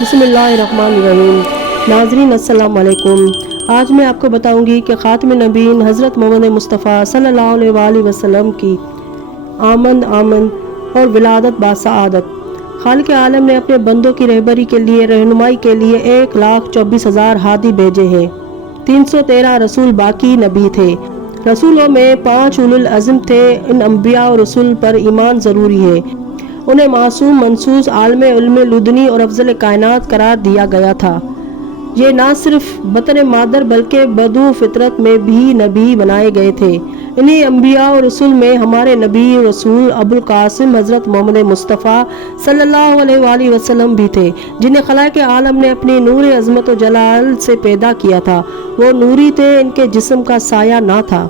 بسم اللہ الرحمن الرحیم۔ ناظرین السلام علیکم۔ آج میں آپ کو بتاؤں گی کہ خاتم نبیین حضرت محمد مصطفیٰ صلی اللہ علیہ وآلہ وسلم کی آمد اور ولادت باسعادت۔ خالق عالم نے اپنے بندوں کی رہبری کے لیے، رہنمائی کے لیے 1,24,000 ہادی بھیجے ہیں۔ 313 رسول باقی نبی تھے۔ رسولوں میں 5 اولو العزم تھے۔ ان انبیاء اور رسول پر ایمان ضروری ہے۔ انہیں معصوم، منصوص، عالم علم لدنی اور افضل کائنات قرار دیا گیا تھا۔ یہ نہ صرف بطن مادر بلکہ بدو فطرت میں بھی نبی بنائے گئے تھے۔ انہی انبیاء اور رسول میں ہمارے نبی رسول ابو القاسم حضرت محمد مصطفیٰ صلی اللہ علیہ وآلہ وسلم بھی تھے، جنہیں خالق عالم نے اپنی نور عظمت و جلال سے پیدا کیا تھا۔ وہ نوری تھے، ان کے جسم کا سایہ نہ تھا۔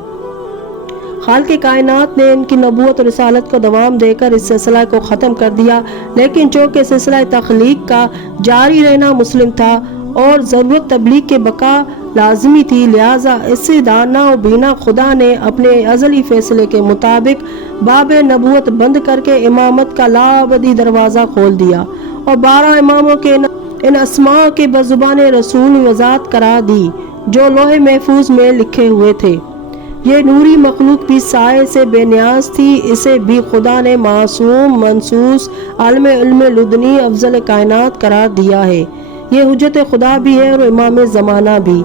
خالق کائنات نے ان کی نبوت اور رسالت کو دوام دے کر اس سلسلہ کو ختم کر دیا، لیکن چونکہ سلسلہ تخلیق کا جاری رہنا مسلم تھا اور ضرورت تبلیغ کے بقا لازمی تھی، لہٰذا اس دانا و بینا خدا نے اپنے ازلی فیصلے کے مطابق باب نبوت بند کر کے امامت کا لابدی دروازہ کھول دیا اور 12 اماموں کے ان اسماء کے بزبان رسول وضاحت کرا دی جو لوح محفوظ میں لکھے ہوئے تھے۔ یہ نوری مخلوق بھی سائے سے بے نیاز تھی، اسے بھی خدا نے معصوم، منصوص، عالم علم لدنی، افضل کائنات قرار دیا ہے۔ یہ حجت خدا بھی ہے اور امام زمانہ بھی۔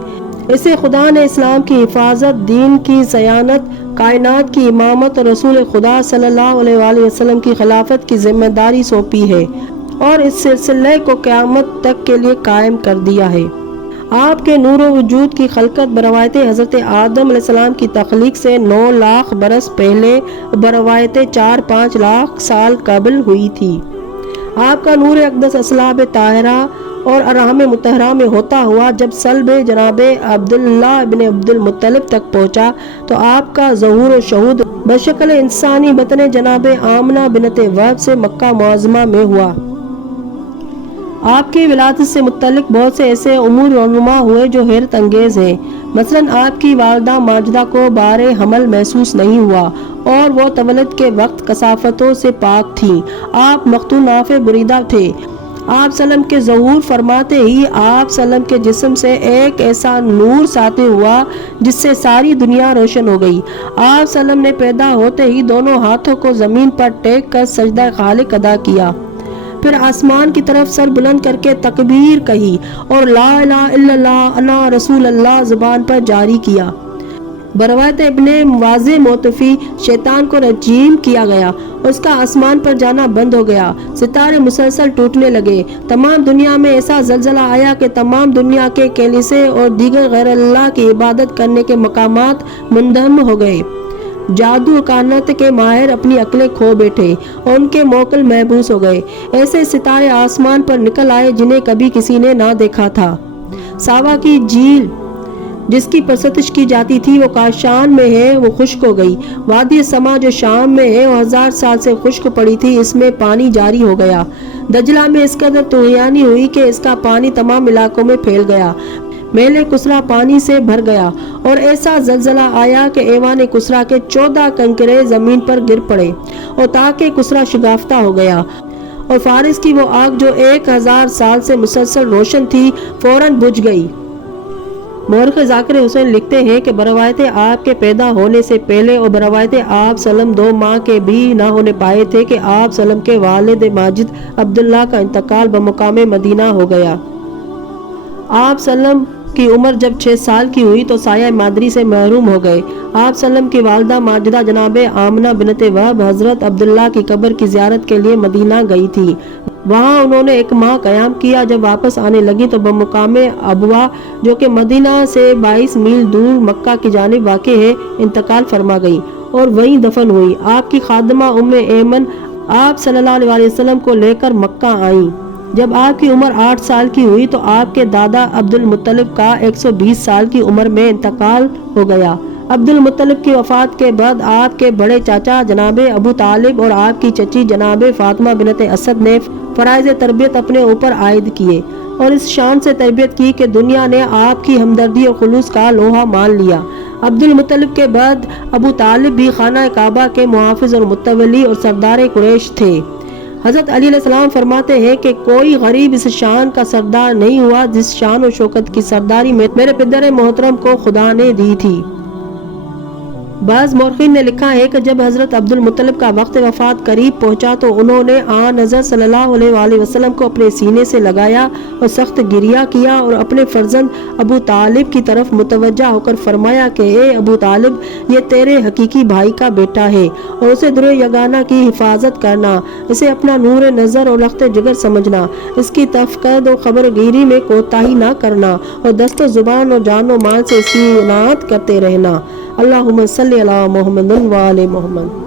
اسے خدا نے اسلام کی حفاظت، دین کی صیانت، کائنات کی امامت اور رسول خدا صلی اللہ علیہ وآلہ وسلم کی خلافت کی ذمہ داری سونپی ہے اور اس سلسلے کو قیامت تک کے لیے قائم کر دیا ہے۔ آپ کے نور و وجود کی خلقت بروایت حضرت آدم علیہ السلام کی تخلیق سے 9 لاکھ برس پہلے بروایت 4-5 لاکھ سال قبل ہوئی تھی۔ آپ کا نور اقدس اصلاب طاہرہ اور ارحام مطہرہ میں ہوتا ہوا جب صلب جناب عبداللہ ابن عبد المطلب تک پہنچا تو آپ کا ظہور و شہود بشکل انسانی بطن جناب آمنہ بنت وہب سے مکہ معظمہ میں ہوا۔ آپ کی ولادت سے متعلق بہت سے ایسے امور رونما ہوئے جو حیرت انگیز ہیں۔ مثلاً آپ کی والدہ ماجدہ کو بار حمل محسوس نہیں ہوا اور وہ تولد کے وقت کثافتوں سے پاک تھیں۔ آپ مختون ناف بریدہ تھے۔ آپ سلم کے ظہور فرماتے ہی آپ سلم کے جسم سے ایک ایسا نور ساطع ہوا جس سے ساری دنیا روشن ہو گئی۔ آپ سلم نے پیدا ہوتے ہی دونوں ہاتھوں کو زمین پر ٹیک کر سجدہ خالق ادا کیا، پھر آسمان کی طرف سر بلند کر کے تکبیر کہی اور لا الہ الا اللہ انا رسول اللہ زبان پر جاری کیا۔ بروایت ابن واضح موتفی شیطان کو رجیم کیا گیا، اس کا آسمان پر جانا بند ہو گیا، ستارے مسلسل ٹوٹنے لگے، تمام دنیا میں ایسا زلزلہ آیا کہ تمام دنیا کے کلیسے اور دیگر غیر اللہ کی عبادت کرنے کے مقامات منہدم ہو گئے۔ جادو کائنات کے ماہر اپنی عقلیں کھو بیٹھے اور ان کے موکل محبوس ہو گئے۔ ایسے ستارے آسمان پر نکل آئے جنہیں کبھی کسی نے نہ دیکھا تھا۔ ساوا کی جھیل جس کی پرستش کی جاتی تھی وہ کاشان میں ہے، وہ خشک ہو گئی۔ وادی سما جو شام میں ہے وہ 1000 سال سے خشک پڑی تھی، اس میں پانی جاری ہو گیا۔ دجلہ میں اس قدر طغیانی ہوئی کہ اس کا پانی تمام علاقوں میں پھیل گیا۔ میل کسرا پانی سے بھر گیا اور ایسا زلزلہ آیا کہ ایوان کسرا کے 14 کنکرے زمین پر گر پڑے اور تاکہ کسرا شگافتہ ہو گیا، اور فارس کی وہ آگ جو 1000 سال سے مسلسل روشن تھی فوراً بجھ گئی۔ مورخ ذاکر حسین لکھتے ہیں کہ بروایت آپ کے پیدا ہونے سے پہلے اور بروایت آپ سلم 2 ماہ کے بھی نہ ہونے پائے تھے کہ آپ سلم کے والد ماجد عبداللہ کا انتقال بمقام مدینہ ہو گیا۔ آپ سلم کی عمر جب 6 سال کی ہوئی تو سایہ مادری سے محروم ہو گئے۔ آپ سلم کی والدہ ماجدہ جناب آمنہ بنت وہب حضرت عبداللہ کی قبر کی زیارت کے لیے مدینہ گئی تھی۔ وہاں انہوں نے 1 ماہ قیام کیا۔ جب واپس آنے لگی تو بمقام ابوا جو کہ مدینہ سے 22 میل دور مکہ کی جانب واقع ہے انتقال فرما گئی اور وہیں دفن ہوئی۔ آپ کی خادمہ ام ایمن آپ صلی اللہ علیہ وسلم کو لے کر مکہ آئیں۔ جب آپ کی عمر 8 سال کی ہوئی تو آپ کے دادا عبد المطلب کا 120 سال کی عمر میں انتقال ہو گیا۔ عبد المطلب کی وفات کے بعد آپ کے بڑے چاچا جناب ابو طالب اور آپ کی چچی جناب فاطمہ بنت اسد نے فرائض تربیت اپنے اوپر عائد کیے اور اس شان سے تربیت کی کہ دنیا نے آپ کی ہمدردی اور خلوص کا لوہا مان لیا۔ عبد المطلب کے بعد ابو طالب بھی خانہ کعبہ کے محافظ اور متولی اور سردار قریش تھے۔ حضرت علی علیہ السلام فرماتے ہیں کہ کوئی غریب اس شان کا سردار نہیں ہوا جس شان و شوکت کی سرداری میرے پدر محترم کو خدا نے دی تھی۔ بعض مورخین نے لکھا ہے کہ جب حضرت عبد المطلب کا وقت وفات قریب پہنچا تو انہوں نے آن حضرت صلی اللہ علیہ وآلہ وسلم کو اپنے سینے سے لگایا اور سخت گریہ کیا اور اپنے فرزند ابو طالب کی طرف متوجہ ہو کر فرمایا کہ اے ابو طالب، یہ تیرے حقیقی بھائی کا بیٹا ہے اور اسے در یگانہ کی حفاظت کرنا، اسے اپنا نور نظر اور لخت جگر سمجھنا، اس کی تفقد اور خبر گیری میں کوتاہی نہ کرنا اور دست و زبان اور جان و مال سے اس کی اطاعت کرتے رہنا۔ اللہم صلی علی محمد و آل محمد۔